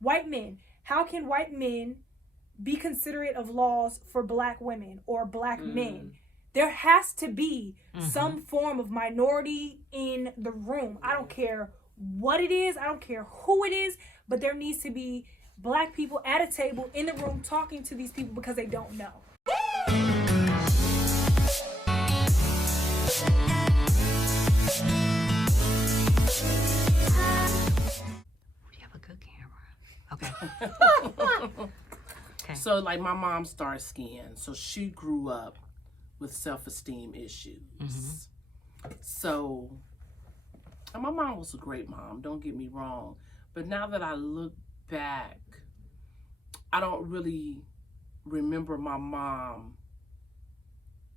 white men. How can white men be considerate of laws for black women or black men? There has to be some form of minority in the room. I don't care what it is. I don't care who it is, but there needs to be black people at a table in the room talking to these people because they don't know. You have a good camera. Okay. Okay. So like my mom's Darkskin, so she grew up with self-esteem issues. So, and my mom was a great mom, don't get me wrong. But now that I look back, I don't really remember my mom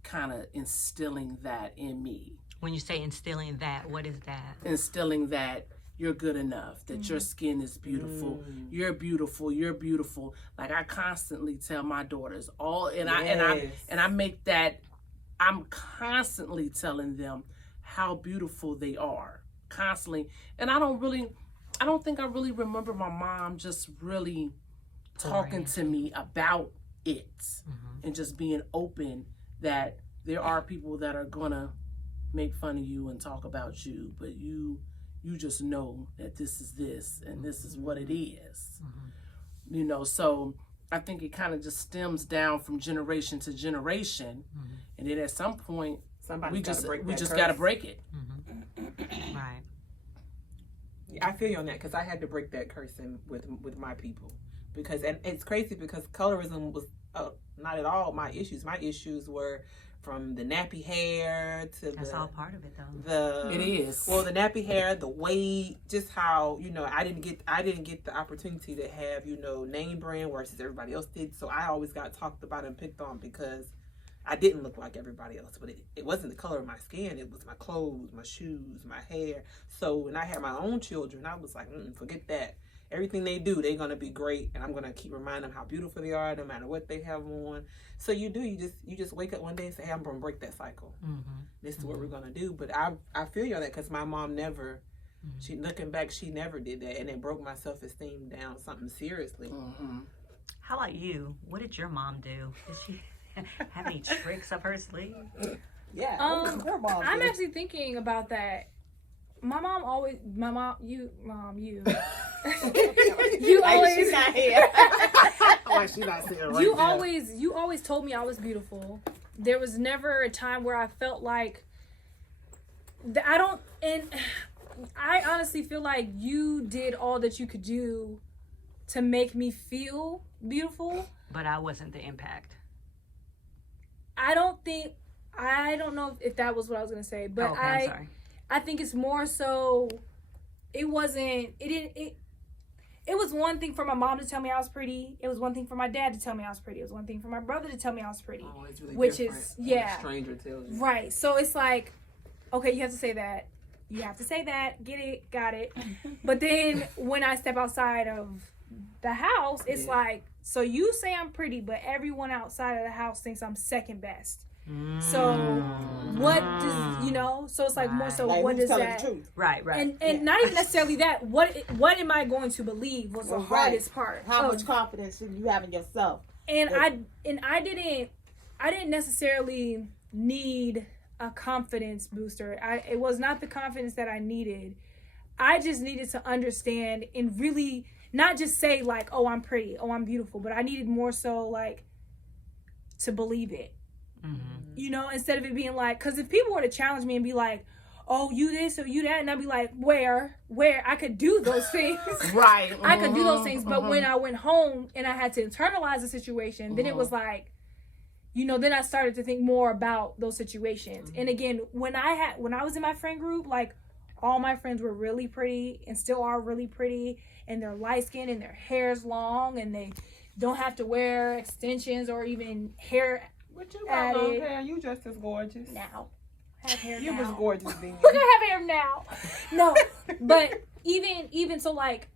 kind of instilling that in me. When you say instilling that, what is that? Instilling that you're good enough, that your skin is beautiful, you're beautiful, you're beautiful. Like I constantly tell my daughters I make that, I'm constantly telling them how beautiful they are, constantly. And I don't think I really remember my mom just really talking to me about it and just being open that there are people that are gonna make fun of you and talk about you, but you just know that this is this and this is what it is. You know, so I think it kind of just stems down from generation to generation, and then at some point we just got to break it. Right. I feel you on that because I had to break that cursing with my people because, and it's crazy because colorism was not at all my issues. My issues were from the nappy hair to That's all part of it, though. It is. Well, the nappy hair, the weight, just how, you know, I didn't get the opportunity to have, you know, name brand versus everybody else did. So I always got talked about and picked on because I didn't look like everybody else. But it wasn't the color of my skin. It was my clothes, my shoes, my hair. So when I had my own children, I was like, forget that. Everything they do, they're going to be great. And I'm going to keep reminding them how beautiful they are no matter what they have on. So you just wake up one day and say, hey, I'm going to break that cycle. This is what we're going to do. But I feel you on that because my mom never, looking back, she never did that. And it broke my self-esteem down something seriously. How about you? What did your mom do? Did she have any tricks up her sleeve? Yeah. I'm actually thinking about that. You always she's not here. Why she not sitting right you always told me I was beautiful. There was never a time where I felt like I honestly feel like you did all that you could do to make me feel beautiful. But I wasn't the impact. I don't know if that was what I was gonna say, but I'm sorry. I think it's more so it was one thing for my mom to tell me I was pretty. It was one thing for my dad to tell me I was pretty. It was one thing for my brother to tell me I was pretty. Oh, it's really which different is, when yeah. a stranger tells you. Right. So it's like, okay, you have to say that. You have to say that. Get it. Got it. But then when I step outside of the house, it's like, so you say I'm pretty, but everyone outside of the house thinks I'm second best. So what does, you know, so it's like more so like, what does that the truth? Right. And not even necessarily that, what am I going to believe was the hardest part. How much confidence should you have in yourself? And I didn't necessarily need a confidence booster. It was not the confidence that I needed. I just needed to understand and really not just say like, oh, I'm pretty, oh, I'm beautiful, but I needed more so like to believe it. You know, instead of it being like, because if people were to challenge me and be like, oh, you this or you that, and I'd be like, where I could do those things. Right. I could do those things. But when I went home and I had to internalize the situation, then it was like, you know, then I started to think more about those situations. And again, when I was in my friend group, like all my friends were really pretty and still are really pretty, and they're light skinned and their hair's long and they don't have to wear extensions or even hair. But you got long hair. You just as gorgeous. Now. I have hair you now. was gorgeous then. Look, I have hair now. No, but even so, like,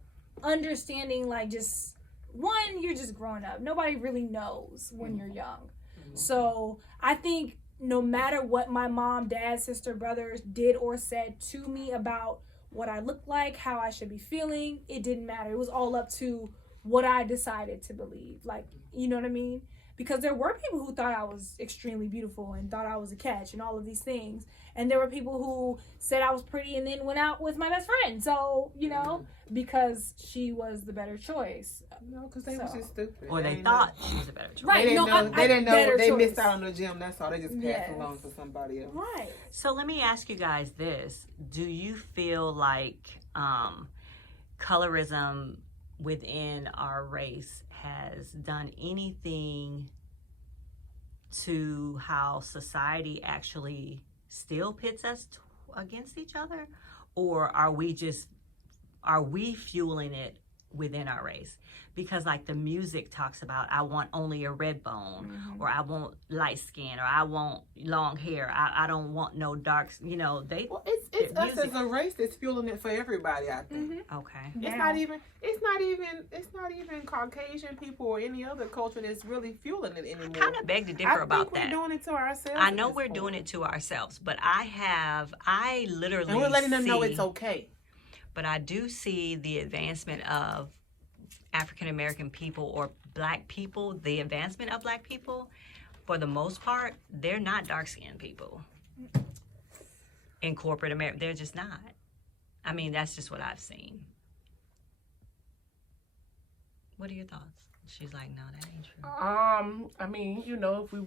understanding, like, just, one, you're just growing up. Nobody really knows when you're young. So I think no matter what my mom, dad, sister, brothers did or said to me about what I looked like, how I should be feeling. It didn't matter. It was all up to what I decided to believe. Like, you know what I mean? Because there were people who thought I was extremely beautiful and thought I was a catch and all of these things. And there were people who said I was pretty and then went out with my best friend. So, you know, because she was the better choice. No, because they was just stupid. Or they thought she was a better choice. Right. They didn't No, know. They didn't know. better They choice. missed out on the gym. That's all. They just passed Yes. along to somebody else. Right. So let me ask you guys this. Do you feel like colorism within our race has done anything to how society actually still pits us against each other? Or are we fueling it within our race? Because like the music talks about, I want only a red bone, or I want light skin, or I want long hair, I don't want no dark, you know, they Well, it's us music. as a race that's fueling it for everybody. I think. okay. It's not even Caucasian people or any other culture that's really fueling it anymore. I kind of beg to differ about We're that. doing it to ourselves. I at know this we're point. doing it to ourselves, but I literally and we're letting them know see- it's okay. But I do see the advancement of African American people or black people, the advancement of black people, for the most part, they're not dark-skinned people. In corporate America, they're just not. I mean, that's just what I've seen. What are your thoughts? She's like, no, that ain't true. I mean, you know, if we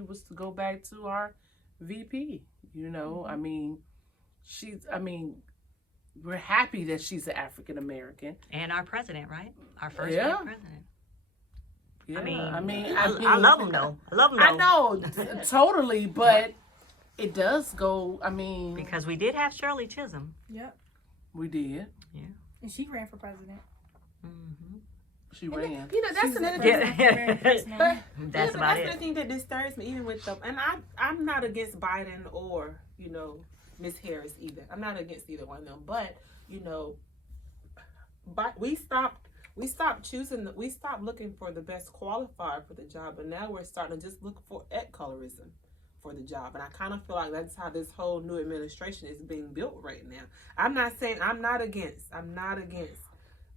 was to go back to our VP, you know, I mean, we're happy that she's an African American. And our president, right? Our first Yeah. black president. Yeah, I I love him though. I love him though. I know, totally, but it does go. I mean, Because we did have Shirley Chisholm. Yep. we did. And she ran for president. Mm-hmm. She ran. You know, that's She's another the thing. first African-American person on- That's about That's the it. thing that disturbs me, even with them. And I'm not against Biden or, you know, Miss Harris either. I'm not against either one of them. But, you know, but we stopped looking for the best qualifier for the job, and now we're starting to just look at colorism for the job. And I kind of feel like that's how this whole new administration is being built right now. I'm not against,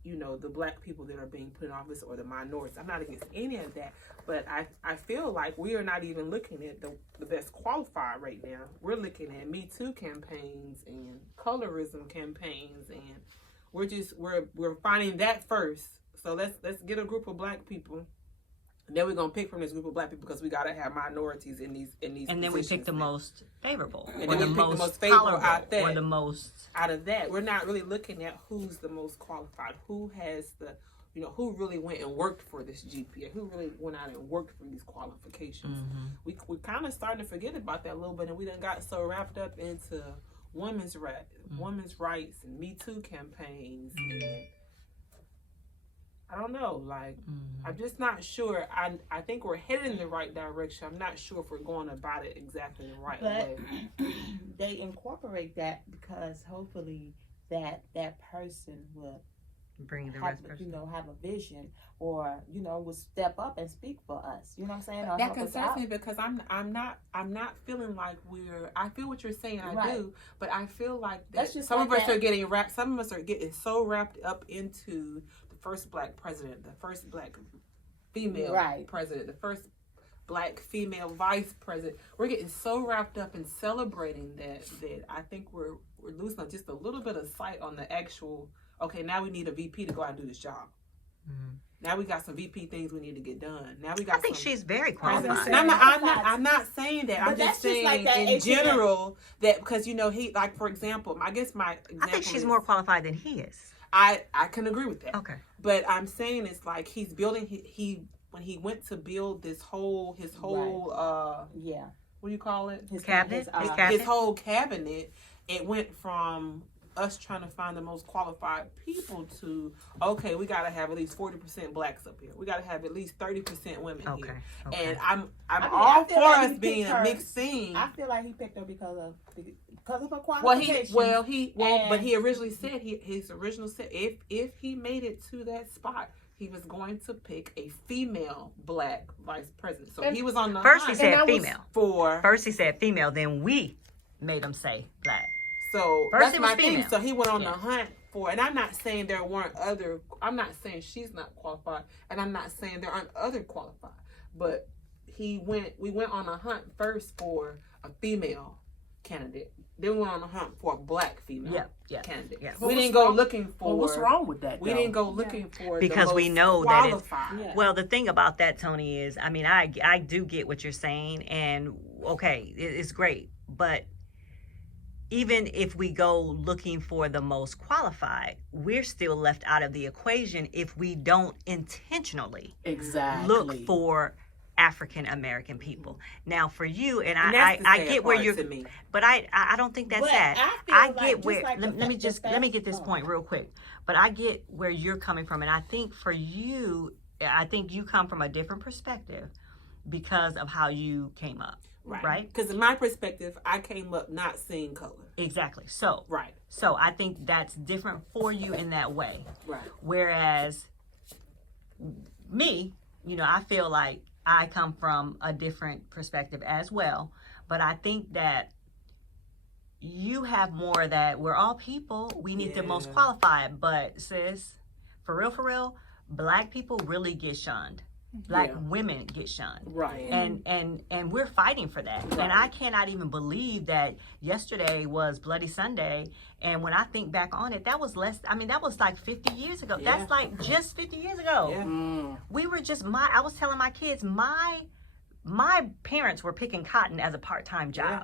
you know, the black people that are being put in office or the minorities. I'm not against any of that. But I feel like we are not even looking at the best qualifier right now. We're looking at Me Too campaigns and colorism campaigns, and we're finding that first. So let's get a group of black people. And then we're gonna pick from this group of black people because we gotta have minorities in these And then we pick the most favorable. And or then the we pick the most most favorable tolerable, out there. or the most. out of that. We're not really looking at who's the most qualified, who has the, you know, who really went and worked for this GPA, who really went out and worked for these qualifications. We're kind of starting to forget about that a little bit, and we done got so wrapped up into women's rights and Me Too campaigns, and I don't know, like, I'm just not sure. I think we're headed in the right direction. I'm not sure if we're going about it exactly the right way. They incorporate that because hopefully that person will Bring the have, rest person. you know, have a vision, or, you know, will step up and speak for us. You know what I'm saying? Or That help us concerns out. me because I'm not feeling like I feel what you're saying, I Right. do, but I feel like That's that just some like of us that- are getting wrapped. Some of us are getting so wrapped up into the first black president, the first black female Right. president, the first black female vice president. We're getting so wrapped up in celebrating that I think we're losing just a little bit of sight on the actual. Okay, now we need a VP to go out and do this job. Now we got some VP things we need to get done. Now we got. I think she's very was qualified. gonna say- And I'm not saying that. But I'm that's just just saying like that in ATM. general that because, you know, he, like, for example, I guess my example I think she's is- more qualified than he is. I can agree with that. Okay. But I'm saying it's like he's building he when he went to build his whole Yeah. what do you call it? His Cabinet? His his cabinet? His whole cabinet. It went from us trying to find the most qualified people to, okay, we got to have at least 40% blacks up here. We got to have at least 30% women Okay. here. Okay. And I'm I mean, all I feel for like us he being picked a her. mixed thing. I feel like he picked her because of her Well, qualifications. but he originally said his original said if he made it to that spot, he was going to pick a female black vice president. So he was on the First he hunt said that was female. for. First he said female, then we made him say black. So First that's it was my thing. female. So he went on Yeah. the hunt for, and I'm not saying there weren't other. I'm not saying she's not qualified, and I'm not saying there aren't other qualified. But we went on a hunt first for a female candidate. Then we went on a hunt for a black female candidate. Yeah. We didn't go looking for. Well, what's wrong with that? We didn't go looking for Because the we most know that it's qualified. Yeah. well. The thing about that, Tony, is I mean I do get what you're saying, and okay, it's great, but even if we go looking for the most qualified, we're still left out of the equation if we don't intentionally Exactly. look for African American people. Now, for you, and And I that's the sad get where part you're, to me. but I don't think that's But sad. I feel I like get just where. like let me get this oh. point real quick. But I get where you're coming from, and I think for you, I think you come from a different perspective because of how you came up. Right? Because in my perspective, I came up not seeing color. Exactly. So Right. So I think that's different for you in that way. Right. Whereas me, I feel like I come from a different perspective as well. But I think that you have more that we're all people. We need the most qualified. But sis, for real, black people really get shunned. Black women get shunned. Right. And we're fighting for that. Right. And I cannot even believe that yesterday was Bloody Sunday. And when I think back on it, that was like 50 years ago. Yeah. That's like just 50 years ago. Yeah. We were just I was telling my kids, my parents were picking cotton as a part-time job. Yeah.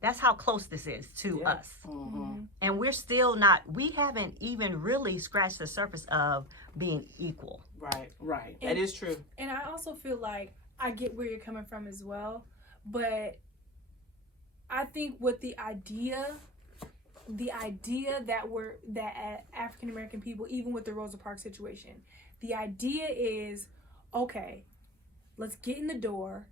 That's how close this is to us. Mm-hmm. And we haven't even really scratched the surface of being equal. Right. Right. That is true. And I also feel like I get where you're coming from as well, but I think with the idea that African American people, even with the Rosa Parks situation, the idea is, okay, let's get in the door,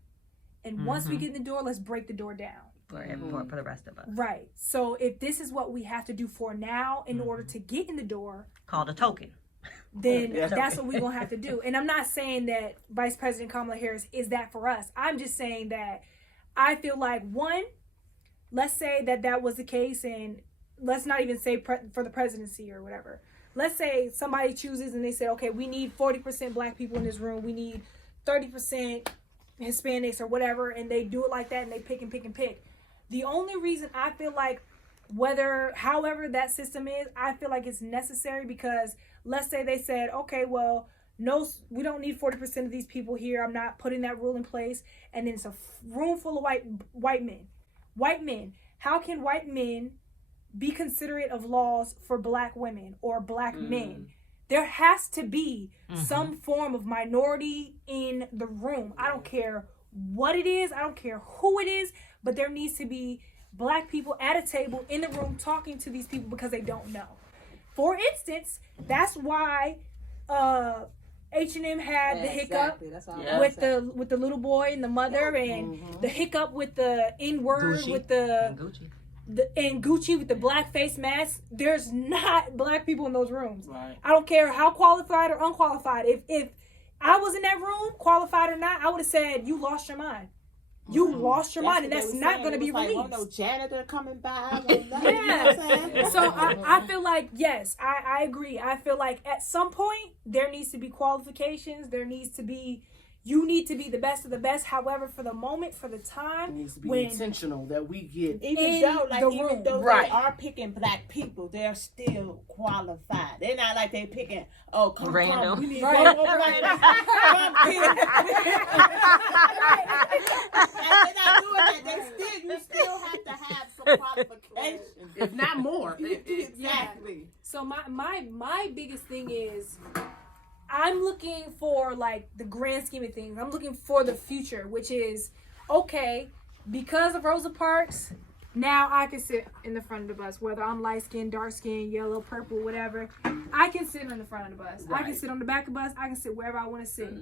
and once we get in the door, let's break the door down. For the rest of us. Right. So if this is what we have to do for now in order to get in the door, Called a token. then that's what we're going to have to do. And I'm not saying that Vice President Kamala Harris is that for us. I'm just saying that I feel like, one, let's say that was the case, and let's not even say for the presidency or whatever. Let's say somebody chooses and they say, okay, we need 40% black people in this room. We need 30% Hispanics or whatever. And they do it like that, and they pick and pick and pick. The only reason I feel like however that system is, I feel like it's necessary because let's say they said, okay, well, no, we don't need 40% of these people here. I'm not putting that rule in place. And then it's a room full of white men. White men. How can white men be considerate of laws for black women or black men? There has to be some form of minority in the room. I don't care what it is. I don't care who it is. But there needs to be black people at a table in the room talking to these people because they don't know. For instance, that's why H&M had the hiccup with the little boy and the mother, and the hiccup with the N-word Gucci. with the Gucci with the black face mask. There's not black people in those rooms. Right. I don't care how qualified or unqualified. If I was in that room, qualified or not, I would have said, you lost your mind. You lost your mind, and that's not going to be released. Like, no janitor coming by. So I feel like, yes, I agree. I feel like at some point there needs to be qualifications. You need to be the best of the best. However, for the moment, for the time, It needs to be intentional that we get even though Right. they are picking black people, they're still qualified. They're not like they're picking come Random. we need Right. one more black person. And they're not doing that. You still have to have some qualifications. if not more. Exactly. So my biggest thing is, I'm looking for like the grand scheme of things. I'm looking for the future, which is, okay, because of Rosa Parks, now I can sit in the front of the bus, whether I'm light skinned, dark skinned, yellow, purple, whatever. I can sit in the front of the bus. Right. I can sit on the back of the bus. I can sit wherever I want to sit.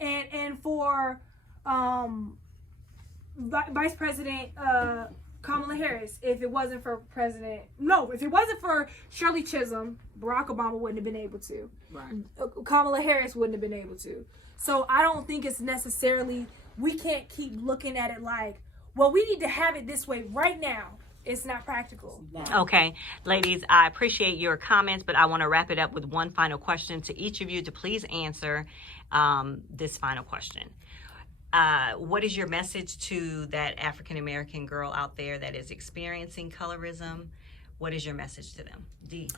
And for Vice President Kamala Harris, if it wasn't for Shirley Chisholm, Barack Obama wouldn't have been able to. Right. Kamala Harris wouldn't have been able to. So I don't think it's necessarily, we can't keep looking at it like, well, we need to have it this way right now. it's not practical. Okay, ladies, I appreciate your comments, but I want to wrap it up with one final question to each of you to please answer this final question. What is your message to that African American girl out there that is experiencing colorism? What is your message to them? D.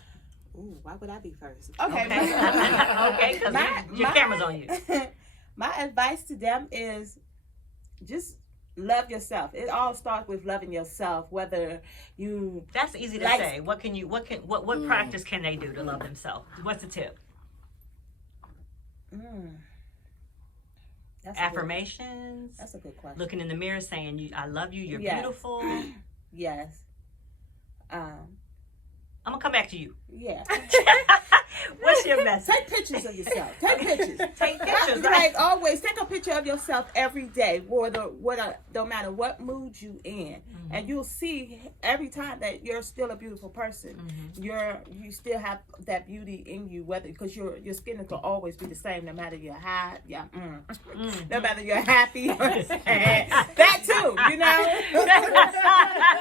Ooh, why would I be first? Okay, okay, because your camera's on you. My advice to them is just love yourself. It all starts with loving yourself. Whether you That's easy to say. What practice can they do to love themselves? What's the tip? Affirmations. That's a good question. Looking in the mirror, saying, "I love you. You're beautiful." Yes. I'm gonna come back to you. Yeah. What's your message? Take pictures of yourself. Take pictures. Take pictures. Like always, take a picture of yourself every day, no matter what mood you in, and you'll see every time that you're still a beautiful person. You still have that beauty in you, whether because your skin will always be the same, no matter you're high, no matter you're happy or sad. That too, you know. But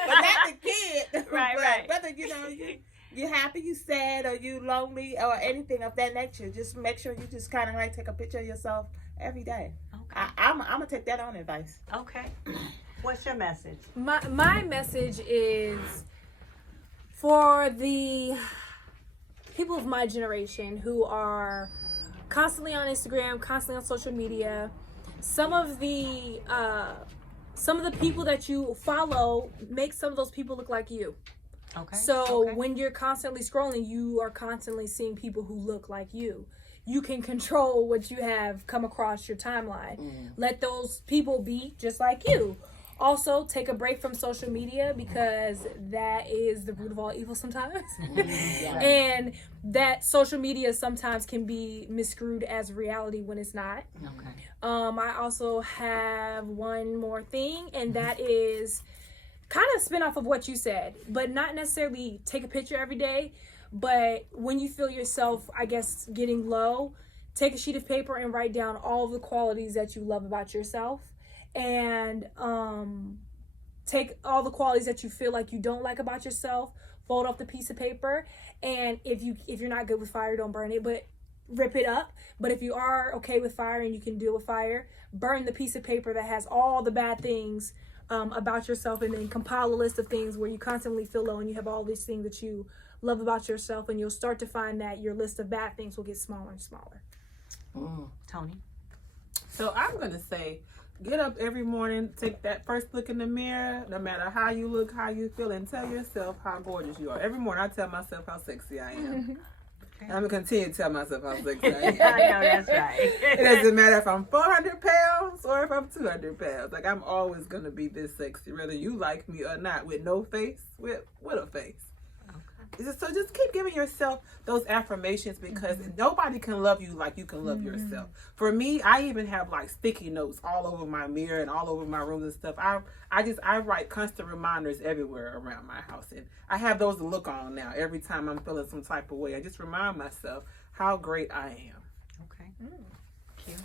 not the kid, right. Whether you're happy, you sad, or you lonely, or anything of that nature. Just make sure you just kind of like take a picture of yourself every day. Okay. I'm gonna take that on advice. Okay. What's your message? My message is for the people of my generation who are constantly on Instagram, constantly on social media. Some of the people that you follow make some of those people look like you. Okay. So when you're constantly scrolling, you are constantly seeing people who look like you. You can control what you have come across your timeline. Let those people be just like you. Also, take a break from social media because that is the root of all evil sometimes. And that social media sometimes can be misconstrued as reality when it's not. Okay. I also have one more thing, and that is kind of spin off of what you said, but not necessarily take a picture every day. But when you feel yourself, I guess, getting low, take a sheet of paper and write down all of the qualities that you love about yourself. And take all the qualities that you feel like you don't like about yourself, fold off the piece of paper, and if you're not good with fire, don't burn it, but rip it up. But if you are okay with fire and you can deal with fire, burn the piece of paper that has all the bad things about yourself, and then compile a list of things where you constantly feel low and you have all these things that you love about yourself, and you'll start to find that your list of bad things will get smaller and smaller. Tony? So I'm going to say, get up every morning, take that first look in the mirror, no matter how you look, how you feel, and tell yourself how gorgeous you are. Every morning I tell myself how sexy I am. I'm going to continue to tell myself how sexy I am. I know, that's right. It doesn't matter if I'm 400 pounds or if I'm 200 pounds. Like, I'm always going to be this sexy, whether you like me or not, with no face, with a face. So just keep giving yourself those affirmations, because nobody can love you like you can love yourself. For me, I even have like sticky notes all over my mirror and all over my rooms and stuff. I write constant reminders everywhere around my house, and I have those to look on now every time I'm feeling some type of way. I just remind myself how great I am. Okay. Cute.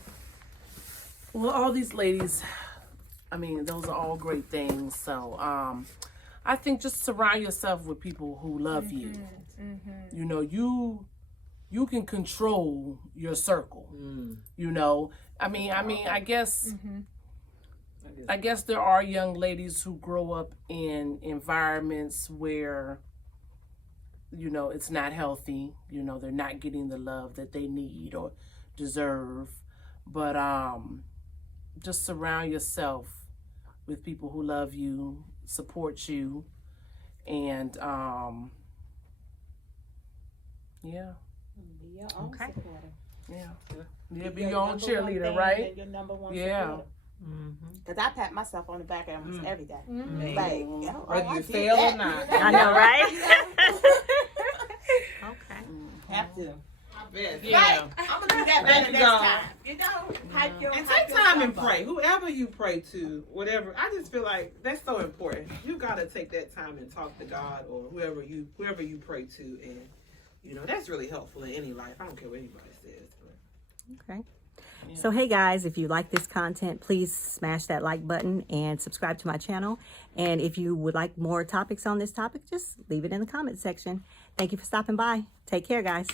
Well, all these ladies, I mean, those are all great things. So, I think just surround yourself with people who love you. You know, you can control your circle. You know, I guess there are young ladies who grow up in environments where, you know, it's not healthy. You know, they're not getting the love that they need or deserve. But just surround yourself with people who love you, support you, and yeah. Be your own supporter. Yeah, be your own cheerleader, right? Your number one Yeah. Because I pat myself on the back almost every day. Like, Whether you fail or not. I know, right? Okay. Have to. Yeah. Right. I'm gonna do that better next time. You know, and take time and pray. Whoever you pray to, whatever. I just feel like that's so important. You gotta take that time and talk to God or whoever you pray to, and you know that's really helpful in any life. I don't care what anybody says. Okay. So, hey guys, if you like this content, please smash that like button and subscribe to my channel. And if you would like more topics on this topic, just leave it in the comment section. Thank you for stopping by. Take care, guys.